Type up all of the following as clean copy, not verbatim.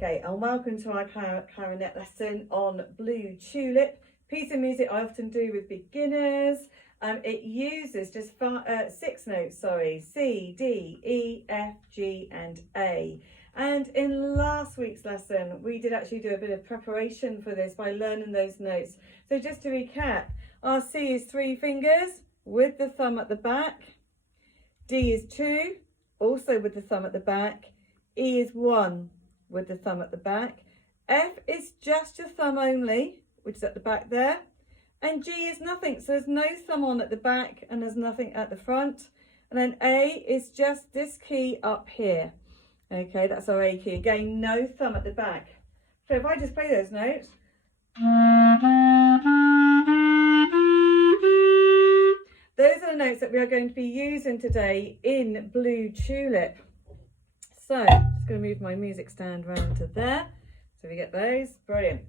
Okay, and welcome to our clarinet lesson on Blue Tulip. Piece of music I often do with beginners. It uses just 6 notes, C, D, E, F, G and A. And in last week's lesson, we did actually do a bit of preparation for this by learning those notes. So just to recap, our C is 3 fingers with the thumb at the back. D is 2, also with the thumb at the back. E is 1 with the thumb at the back. F is just your thumb only, which is at the back there. And G is nothing, so there's no thumb on at the back and there's nothing at the front. And then A is just this key up here. Okay, that's our A key. Again, no thumb at the back. So if I just play those notes. Those are the notes that we are going to be using today in Blue Tulip. So, just going to move my music stand round to there. So we get those. Brilliant.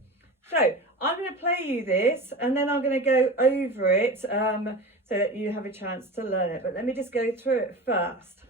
So, I'm going to play you this and then I'm going to go over it so that you have a chance to learn it. But let me just go through it first.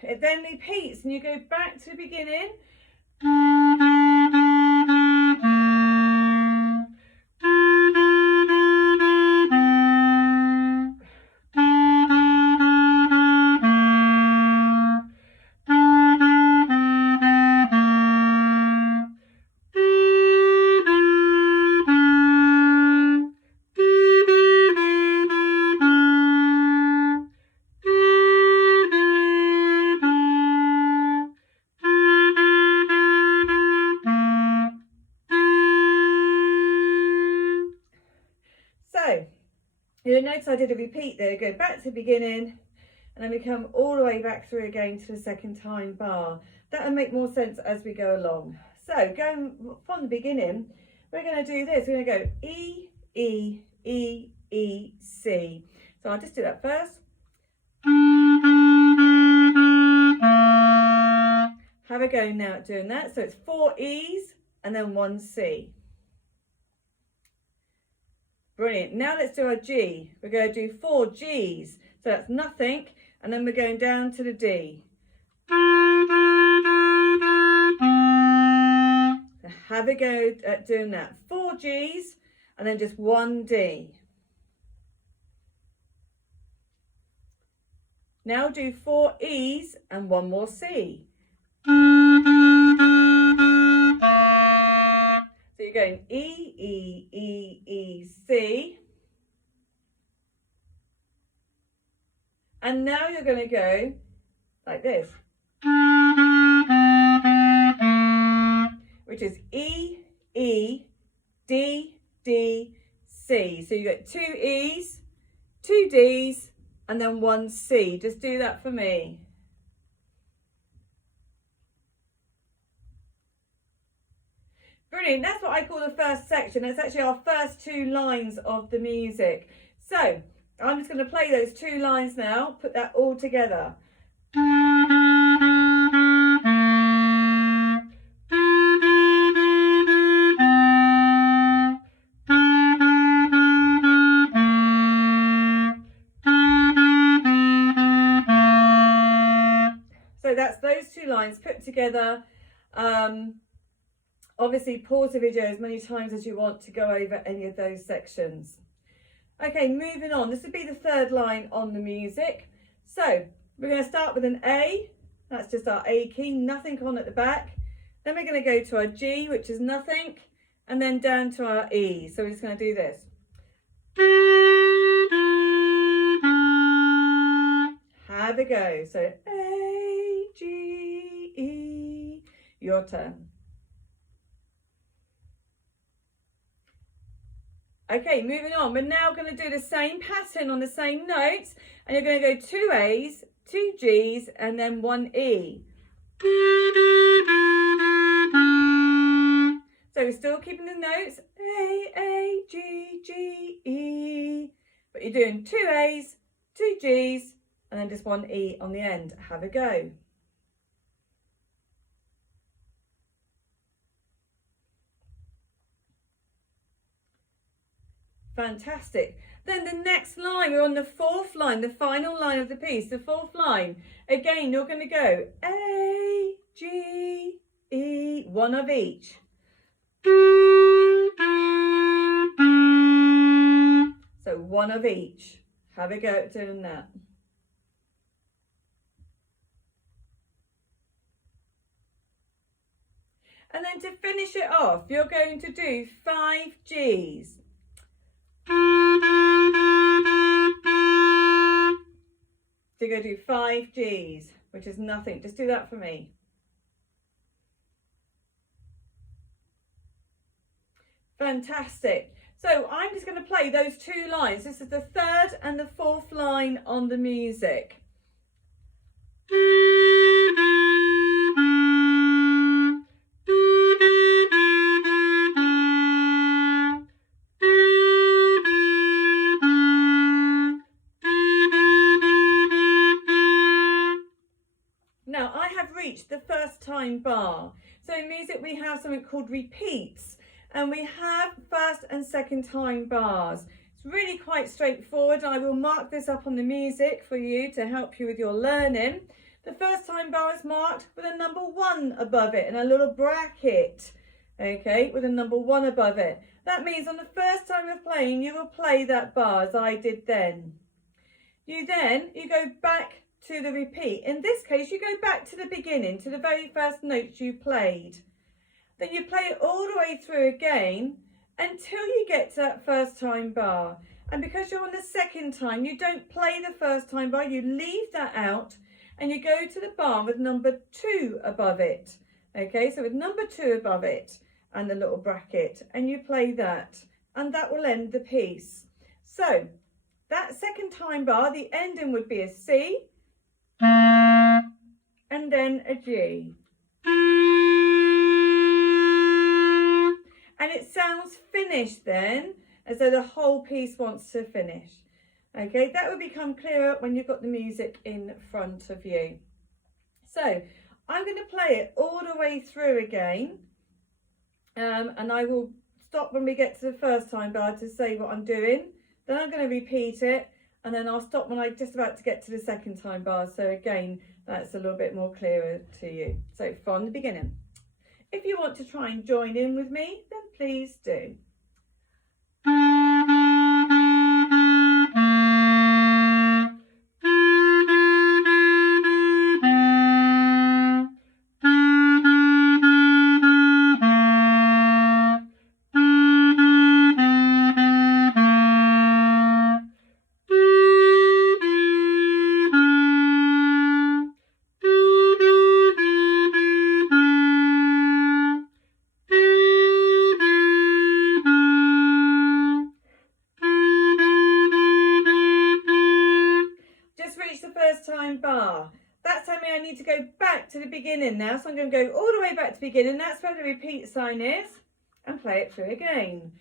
It then repeats and you go back to the beginning. So, you'll notice I did a repeat there, go back to the beginning and then we come all the way back through again to the second time bar. That'll make more sense as we go along. So, going from the beginning, we're going to do this. We're going to go E, E, E, E, C. So I'll just do that first. Have a go now at doing that. So it's 4 E's and then 1 C. Brilliant. Now let's do our G. We're going to do 4 G's. So that's nothing. And then we're going down to the D. So have a go at doing that. 4 G's and then just 1 D. Now do 4 E's and 1 more C. So you're going E, E, E, E, C. And now you're going to go like this. Which is E, E, D, D, C. So you get 2 E's, 2 D's, and then 1 C. Just do that for me. Brilliant, that's what I call the first section. It's actually our first 2 lines of the music. So, I'm just going to play those 2 lines now, put that all together. So that's those 2 lines put together. Obviously, pause the video as many times as you want to go over any of those sections. Okay, moving on. This would be the 3rd line on the music. So, we're going to start with an A. That's just our A key, nothing on at the back. Then we're going to go to our G, which is nothing, and then down to our E. So we're just going to do this. Have a go. So, A, G, E. Your turn. Okay, moving on. We're now going to do the same pattern on the same notes, and you're going to go 2 A's, 2 G's, and then 1 E. So we're still keeping the notes A, A, G, G, E, but you're doing 2 A's, 2 G's, and then just 1 E on the end. Have a go. Fantastic. Then the next line, we're on the 4th line, the final line of the piece, the 4th line. Again, you're going to go A, G, E, 1 of each. So 1 of each. Have a go at doing that. And then to finish it off, you're going to do 5 G's. So you're going to do 5 G's, which is nothing. Just do that for me. Fantastic. So I'm just going to play those 2 lines. This is the 3rd and the 4th line on the music. Now I have reached the 1st time bar. So in music we have something called repeats. And we have 1st and 2nd time bars. It's really quite straightforward. I will mark this up on the music for you to help you with your learning. The 1st time bar is marked with a number 1 above it and a little bracket, okay, with a number 1 above it. That means on the 1st time of playing, you will play that bar as I did then. You go back to the repeat. In this case, you go back to the beginning, to the very first notes you played. Then you play it all the way through again until you get to that 1st time bar. And because you're on the 2nd time, you don't play the 1st time bar, you leave that out and you go to the bar with number 2 above it. Okay, so with number 2 above it and the little bracket, and you play that, and that will end the piece. So that 2nd time bar, the ending would be a C and then a G. And it sounds finished then, as though the whole piece wants to finish. Okay, that will become clearer when you've got the music in front of you. So I'm going to play it all the way through again. And I will stop when we get to the 1st time bar to say what I'm doing. Then I'm going to repeat it. And then I'll stop when I'm just about to get to the 2nd time bar. So again, that's a little bit more clearer to you. So from the beginning. If you want to try and join in with me, then please do. Bar. That's telling me I need to go back to the beginning now, so I'm going to go all the way back to the beginning. That's where the repeat sign is, and play it through again.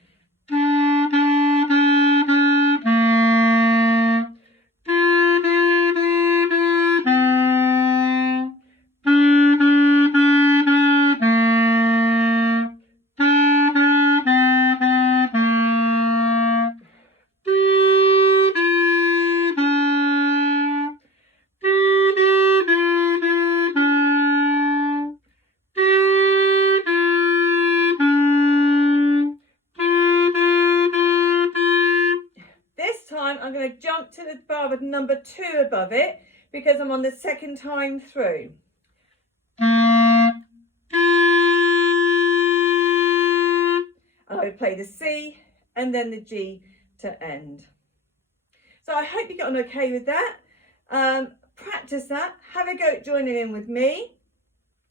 I'm going to jump to the bar with number 2 above it because I'm on the 2nd time through. And I would play the C and then the G to end. So I hope you got on okay with that. Practice that. Have a go at joining in with me.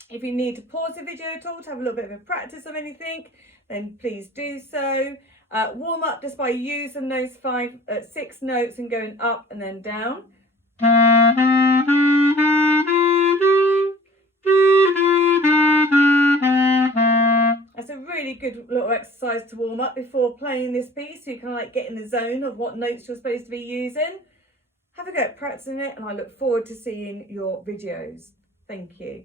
If you need to pause the video at all to have a little bit of a practice of anything, then please do so. Warm up just by using those 6 notes and going up and then down. really good little exercise to warm up before playing this piece, so you kind of like get in the zone of what notes you're supposed to be using. Have a go at practicing it, and I look forward to seeing your videos. Thank you.